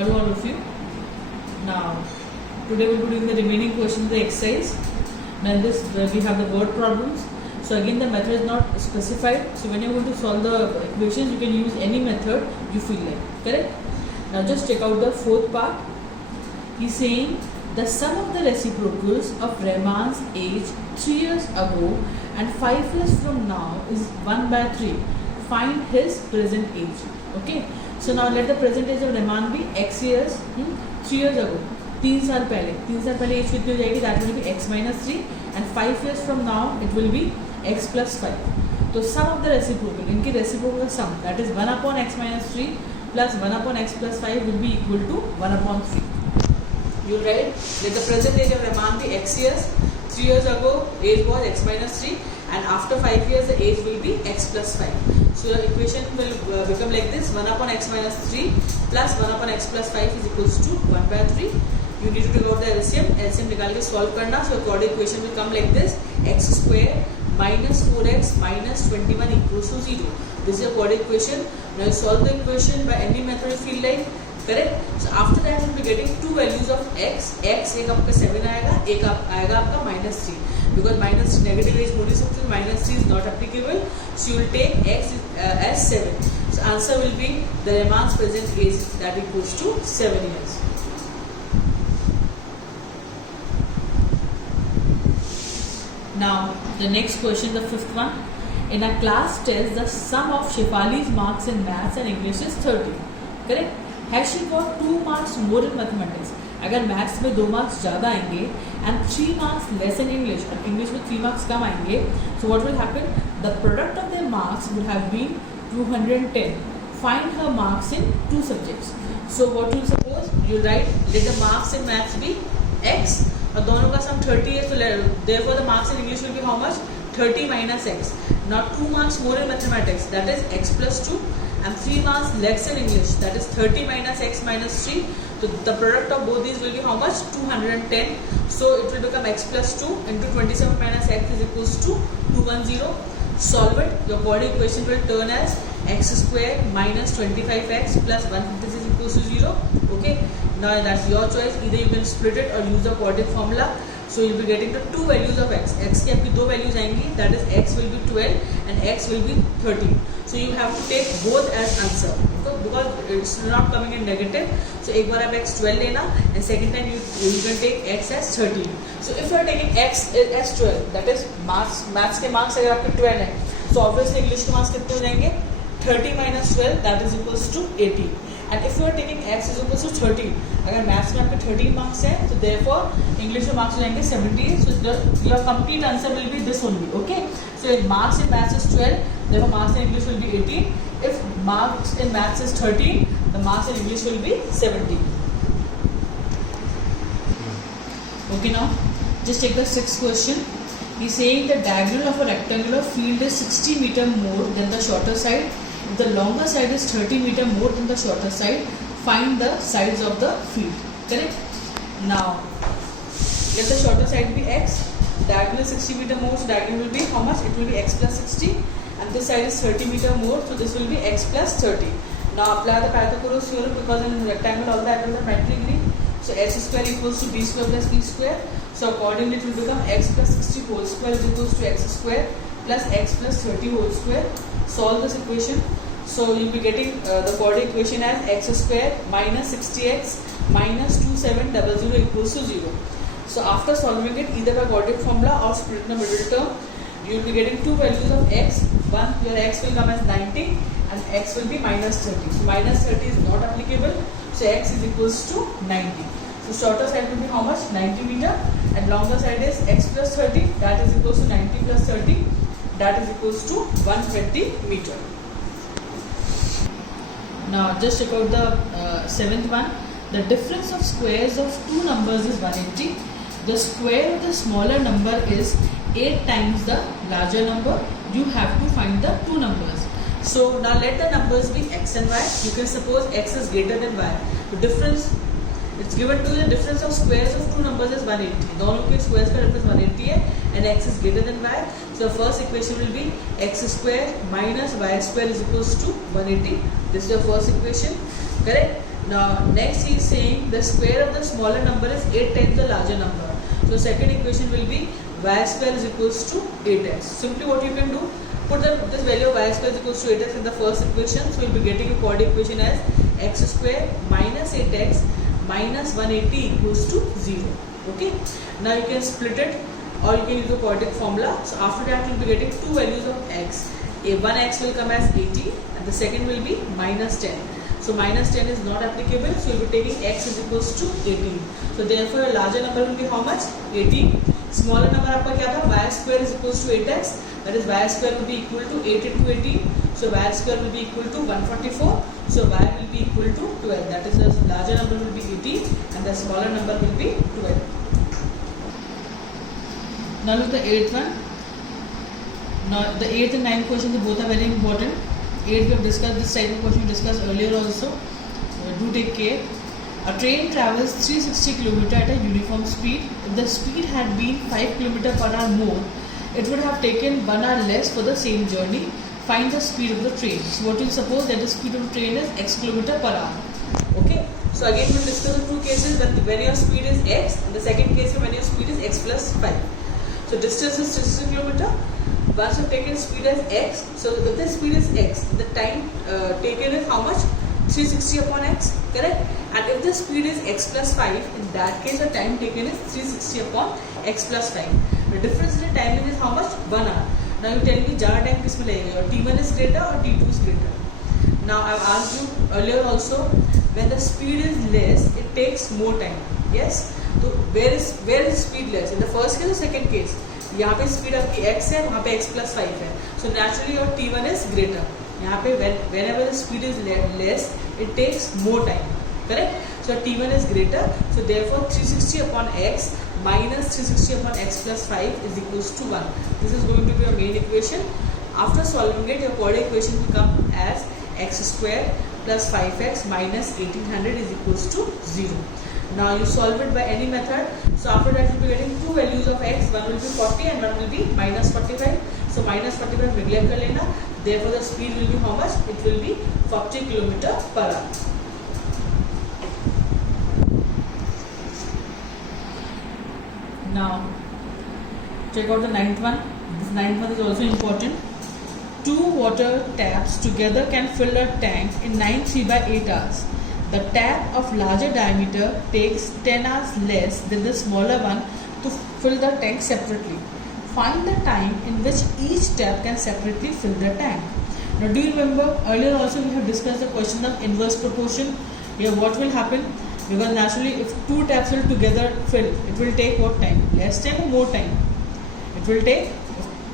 Hello all of you. Now today we will be doing the remaining questions of the exercise. Now in this we have the word problems. So again the method is not specified. So when you are going to solve the equations, you can use any method you feel like. Correct? Now just check out the fourth part. He's saying the sum of the reciprocals of Rahman's age 3 years ago and 5 years from now is 1/3. Find his present age. Okay. So now let the present age of Rahman be x years 3 years ago. 3 साल पहले as कितनी हो जाएगी? That will be x minus 3 and 5 years from now it will be x plus 5. तो sum of the reciprocal, इनकी reciprocal sum that is 1 upon x minus 3 plus 1 upon x plus 5 will be equal to 1 upon 3. You write let the present age of Rahman be x years. 3 years ago age was x minus 3 and after 5 years the age will be x plus 5. So the equation will become like this: 1 upon x minus 3 plus 1 upon x plus 5 is equals to 1/3. You need to take out the LCM. LCM निकाल के solve करना. So the equation will come like this: x square minus 4x minus 21 equals to 0. This is a quadratic equation. Now you solve the equation by any method you feel like. Correct? So after that we'll be getting two values of x. x एक आपका 7 आएगा, एक आएगा आपका -3. Because minus negative age हो नहीं सकती, minus 3 is not applicable. So you will take x as 7. So answer will be the Rahman's present age that equals to 7 years. Now the next question, the fifth one. In a class test, the sum of Shefali's marks in maths and English is 30. Correct? Has she got 2 marks more in mathematics? अगर maths में 2 marks ज़्यादा आएंगे and 3 marks less in English और English में 3 marks कम आएंगे, so what will happen? The product of their marks would have been 210. Find her marks in 2 subjects. So what you suppose, you write let the marks in maths be x और दोनों का सम 30 है, so therefore the marks in English will be how much? 30 minus x. Now 2 marks more in mathematics, that is x plus 2, and 3 marks less in English, that is 30 minus x minus 3. So the product of both these will be how much? 210. So it will become x plus 2 into 27 minus x is equals to 210. Solve it. Your quadratic equation will turn as x square minus 25x plus 156 is equals to 0. Okay. Now that's your choice. Either you can split it or use the quadratic formula. So you'll be getting the two values of x. x की आपकी दो values आएंगी, that is x will be 12 and x will be 13. So you have to take both as answer because it's not coming in negative. So एक बार आप x 12 लेना and second time you can take x as 13. So if you are taking x as 12, that is maths के marks अगर आपके 12 है, so obviously English के marks कितने हो जाएंगे? 30 minus 12 that is equals to 18. And if you are taking x is equals to 13, अगर maths में आपके 13 मार्क्स है तो therefore इंग्लिश में मार्क्स हो जाएंगे 70. So your complete answer will be this only. Okay. So if marks in maths is 12, therefore marks in English will be 18. If marks in maths is 13, the marks in English will be 70. Okay. Now just take the sixth question. He's saying the diagonal of a rectangular field is 60 meter more than the shorter side. If the longer side is 30 meter more than the shorter side, find the sides of the field. Correct? Now, let the shorter side be x. Diagonal 60 meter more, so diagonal will be how much? It will be x plus 60. And this side is 30 meter more, so this will be x plus 30. Now, apply the Pythagoras theorem because in rectangle all the angles are 90 degree. So, s square equals to b square plus b square. So, accordingly it will become x plus 60 whole square is equals to x square plus x plus 30 whole square. Solve this equation. So you'll be getting the quadratic equation as x square minus 60x minus 2700 equals to 0. So after solving it either by quadratic formula or split in the middle term, you'll be getting two values of x. One, your x will come as 90 and x will be minus 30. So minus 30 is not applicable. So x is equals to 90. So shorter side will be how much? 90 meter and longer side is x plus 30, that is equals to 90 plus 30, that is equals to 120 meter. Now just check out the seventh one. The difference of squares of two numbers is 180. The square of the smaller number is 8 times the larger number. You have to find the two numbers. So now let the numbers be x and y. You can suppose x is greater than y. The difference it's given to the difference of squares of two numbers is 180. दोनों के squares का difference 180 है and x is greater than y. So the first equation will be x square minus y square is equals to 180. This is your first equation. Correct? Now next he is saying the square of the smaller number is 8 times the larger number. So second equation will be y square is equals to 8x. Simply what you can do, put this value of y square is equals to 8x in the first equation. So you will be getting a quadratic equation as x square minus 8x minus 180 equals to 0. Okay. Now you can split it or you can use the quadratic formula. So after that you will be getting two values of x. One x will come as 80 and the second will be minus 10. So minus 10 is not applicable. So you will be taking x is equals to 18. So therefore a larger number will be how much? 18. Smaller number आपका क्या था? Y square is equals to 8x. That is y square will be equal to 8 into 18. So y square will be equal to 144. So y will be equal to 12. That is the larger number will be 18 and the smaller number will be 12. Now look the eighth one. Now the eighth and ninth questions both are very important. Eighth we have discussed, this type of question we discussed earlier also. Do take care. A train travels 360 km at a uniform speed. If the speed had been 5 km per hour more, it would have taken 1 hour less for the same journey. Find the speed of the train. So what you suppose that the speed of the train is x km per hour. Okay. So again we will discuss the two cases when your speed is x and the second case when your speed is x plus 5. So distance is 360 km. Once you have taken speed as x, so if the speed is x, the time taken is how much? 360 upon x, correct? And if the speed is x plus 5, in that case the time taken is 360 upon x plus 5. The difference in the timing is how much? 1 hour. Now you tell me jar time किसमें लगेगा? Your T1 is greater or T2 is greater? Now I have asked you earlier also, when the speed is less, it takes more time. Yes? So where is speed less? In the first case or second case? यहाँ पे speed आपकी x है, वहाँ पे x plus 5 है. So naturally your T1 is greater. यहाँ पे whenever the speed is less, it takes more time. Correct? So T1 is greater. So therefore 360 upon x minus 360 upon x plus 5 is equals to 1. This is going to be your main equation. After solving it, your quadratic equation will come as x square plus 5x minus 1800 is equals to 0. Now you solve it by any method. So after that you will be getting two values of x. One will be 40 and one will be minus 45. So minus 45 neglect कर लेना. Therefore the speed will be how much? It will be 40 km per hour. Now check out the ninth one. This ninth one is also important. Two water taps together can fill a tank in 9 3/8 hours. The tap of larger diameter takes 10 hours less than the smaller one to fill the tank separately. Find the time in which each tap can separately fill the tank. Now do you remember earlier also we have discussed the question of inverse proportion. Here what will happen? Because naturally if two taps will together fill, it will take what time? Less time or more time? It will take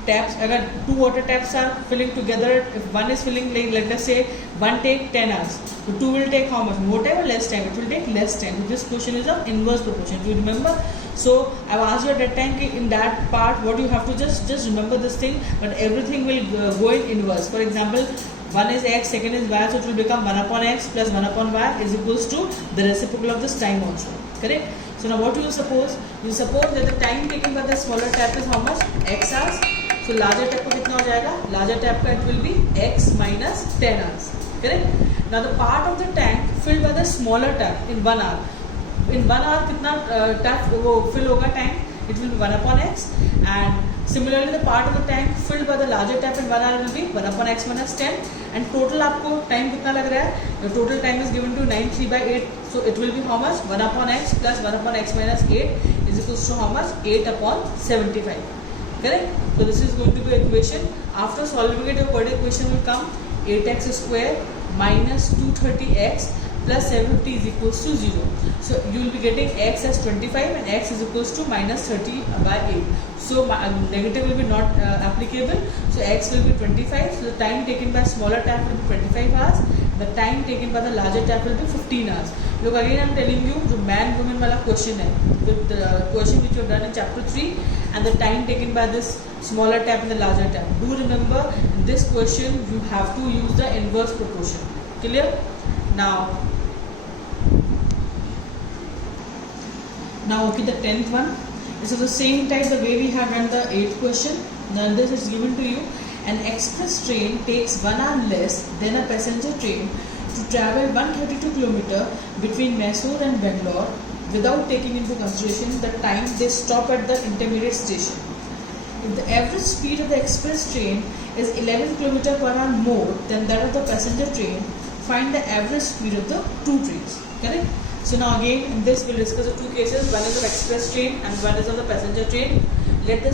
taps, अगर two water taps are filling together, if one is filling like let us say one take 10 hours, so two will take how much? More time or less time? It will take less time. So this question is of inverse proportion. Do you remember? So I've asked you at that time in that part what you have to just remember this thing, but everything will go in inverse. For example, one is x, second is y, so it will become 1 upon x plus 1 upon y is equals to the reciprocal of this time also. Correct? So now what do you suppose? You suppose that the time taken by the smaller tap is how much? X hours. So larger tap को कितना हो जाएगा? Larger tap का it will be x minus 10 hours. Correct? Now the part of the tank filled by the smaller tap in 1 hour. In 1 hour कितना tap वो fill होगा tank? It will be 1 upon x. And similarly the part of the tank filled by the larger tap in 1 hour will be 1 upon x minus 10. And total आपको time कितना लग रहा है? The total time is given to 9 3/8. So it will be how much? 1 upon x plus 1 upon x minus 8 is equals to how much? 8 upon 75. Correct? So this is going to be equation. After solving it, your quadratic equation will come 8x square minus 230x plus 70 is equals to 0. So you will be getting x as 25 and x is equals to minus 30/8. So negative will be not applicable. So x will be 25. So the time taken by smaller tap will be 25 hours. The time taken by the larger tap will be 15 hours. Look again, I am telling you, the man-woman वाला question है. With the question which you have done in chapter 3 and the time taken by this smaller tap and the larger tap. Do remember in this question you have to use the inverse proportion. Clear? Now okay, the 10th one. This is the same type the way we have done the 8th question. Now this is given to you. An express train takes 1 hour less than a passenger train to travel 132 km between Mysore and Bangalore without taking into consideration the time they stop at the intermediate station. If the average speed of the express train is 11 km per hour more than that of the passenger train, find the average speed of the two trains. Correct? So now again in this we'll discuss the two cases. One is of express train and one is of the passenger train. Let the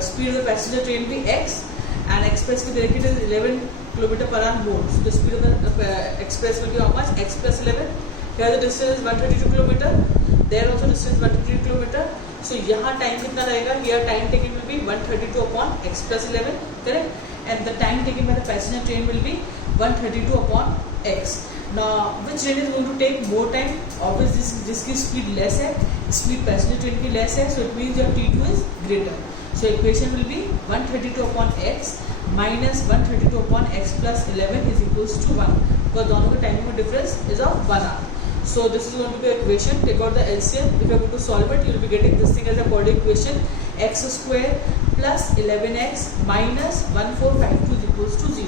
speed of the passenger train be x and express ki direction is 11 km per hour more. So the speed of the express will be how much? X plus 11. Here the distance is 132 km. There also distance 132 km. So यहाँ time कितना रहेगा? Here time taken will be 132 upon x plus 11, correct? And the time taken by the passenger train will be 132 upon x. Now which train is going to take more time? Obviously जिसकी speed less है, speed passenger train की less है, so it means your T2 is greater. So equation will be 132 upon x minus 132 upon x plus 11 is equals to 1. Because दोनों का timing difference is of 1 hour. So this is going to be equation. Take out the LCM. If you are going to solve it, you will be getting this thing as a body equation: x square plus 11x minus 1452 is equals to 0.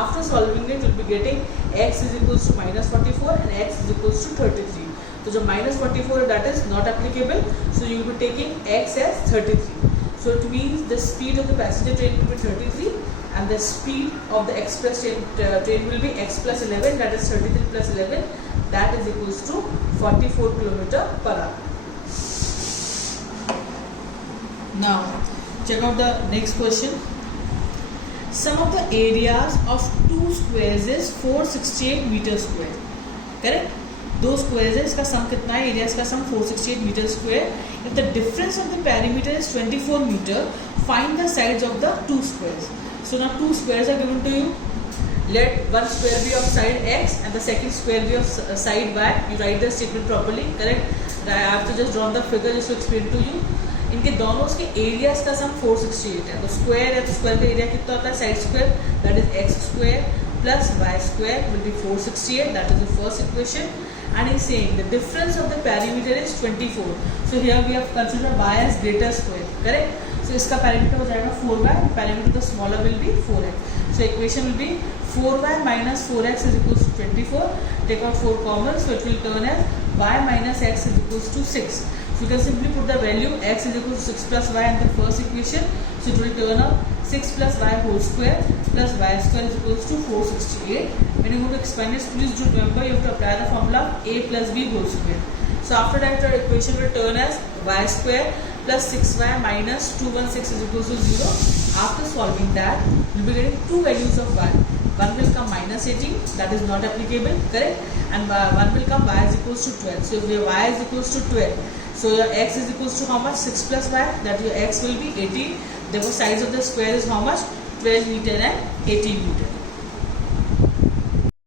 After solving it, you will be getting x is equals to minus 44 and x is equals to 33. So the minus 44 that is not applicable. So you will be taking x as 33. So it means the speed of the passenger train will be 33 and the speed of the express train will be x plus 11, that is 33 plus 11, that is equals to 44 km per hour. Now check out the next question. Sum of the areas of two squares is 468 meters square. Correct? दो squares है, इसका sum कितना है? Areas का sum 468 meters square. If the difference of the perimeter is 24 meter, find the sides of the two squares. So now two squares are given to you. Let one square be of side x and the second square be of side y. You write the statement properly, correct? I have to just draw the figure just to explain to you. इनके दोनों के areas का सम 468 है. तो square है तो square का area कितना होता है? Side square, that is x square plus y square will be 468. That is the first equation. And he's saying the difference of the perimeter is 24. So here we have considered y as greater square, correct? So इसका perimeter हो जाएगा 4y. Perimeter the smaller will be 4x. So equation will be 4y minus 4x is equals to 24. Take out 4 common, so it will turn as y minus x is equals to 6. So you can simply put the value x is equals to 6 plus y in the first equation. So it will turn out 6 plus y whole square plus y square is equals to 468. When you go to expand it, please do remember you have to apply the formula a plus b whole square. So after that your equation will turn as y square plus 6y minus 216 is equals to 0. After solving that, you will be getting two values of y. One will come minus 18, that is not applicable, correct? And one will come y is equals to 12. So if your y is equals to 12, so your x is equals to how much? 6 plus y, that your x will be 18. Therefore sides of the square is how much? 12 meter and 18 meter.